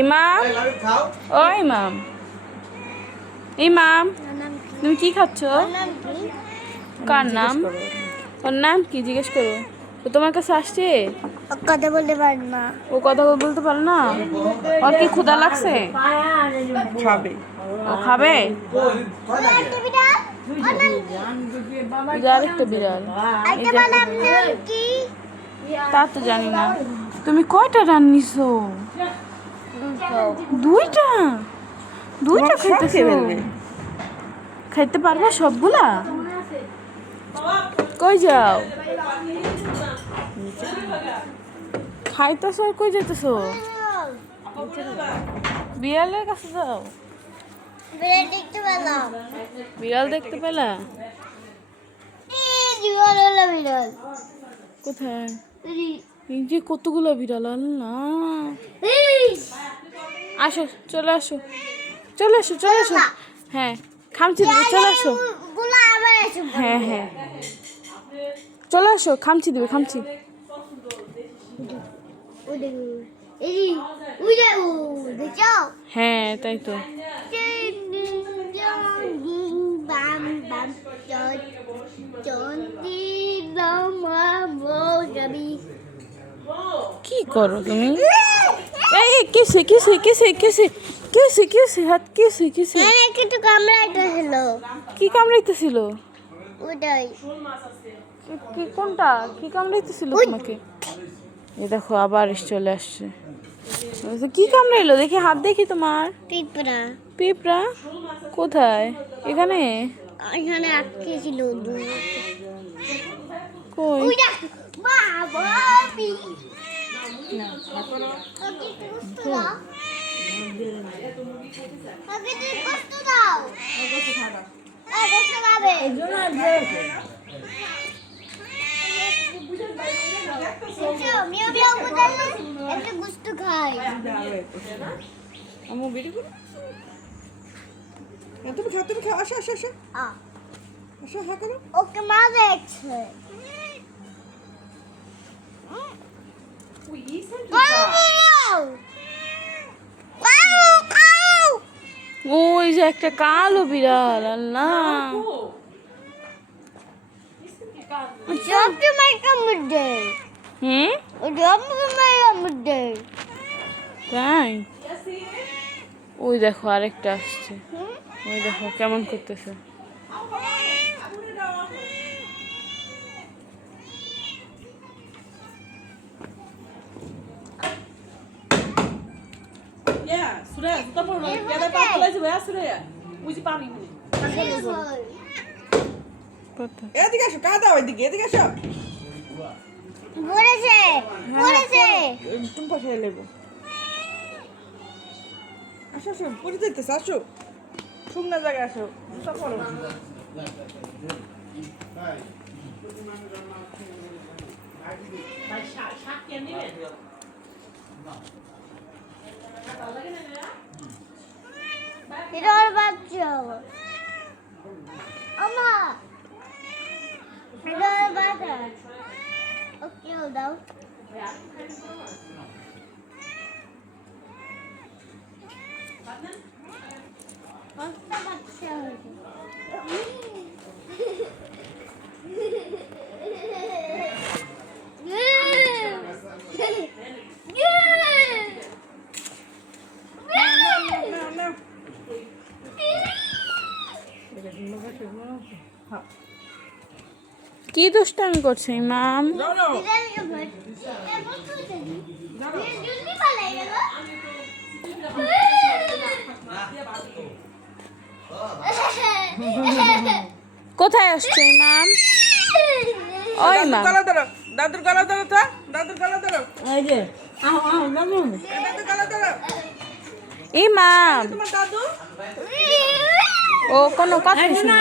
ইমাম, ও ইমাম, ইমাম তুমি কি খাচ্ছ? কার নাম? ওর নাম কি জিজ্ঞেস করো। ও তোমার কাছে আসছে? কথা বলতে পারে না। ও কথা বলতে পারে না? ওর কি ক্ষুধা লাগছে? খাবে। ও খাবে? আরেকটা বিড়াল। তা তো জানি না। তুমি কয়টা রান নিছো? দুইটা? দুইটা খাইতেছো? খাইতে পারবা সবগুলা? কই যাও? খাইতেছো আর কই যাইতেছো? বিড়ালের কাছে যাও। বিড়াল দেখতে পেলা? কোথায়? এই যে কতগুলো বিড়াল, আল্লাহ। আসো, চলে আসো, চলে আসো, চলে আসো। হ্যাঁ, খামচি দিবে, চলে আসো। হ্যাঁ হ্যাঁ, চলে আসো, খামচি দিবে, খামচি। হ্যাঁ, তাই তো। কি করো তুমি? এই কিসে কিসে কিসে কিসে কিসে কিসে হাত কিসে কিসে? একটু কামড়াইতেছিল। কি কামড়াইতেছিল? ওটাই। কি কোনটা? কি কামড়াইতেছিল তোমাকে? এই দেখো আবার চলে আসছে। কি কামড়াইলো দেখি, হাত দেখি তোমার। পিঁপড়া। পিঁপড়া? কোথায়? এখানে? এখানে আটকে ছিল। কই? তুমি খাও, তুমি খাও। আসো আসো আসো আসো, হ্যাঁ করো। ওকে মা দেখছে। ওই যে একটা কালো বিড়াল, আল্লাহ। হুম, তাই? ওই দেখো আরেকটা আসছে। ওই দেখো কেমন করতেছে। এদিকে আসো, কাদা ওইদিকে, এদিকে আসো। তুমি পাশে লেবো। আসো আসো, পড়ে যাইতেছে, আসো। শুকনা জায়গায় আসো, জুতা পরো। বাচ্চা ওকে দাও। কি দুষ্টামি করছে ইমাম? কোথায় আসছে ইমাম? ও ইমাম, দাদুর গলা ধরো তো, দাদুর গলা ধরো। দাদুর গলা ধরো। ইমাম, তোমার দাদু? ও কোনো কথা শুনে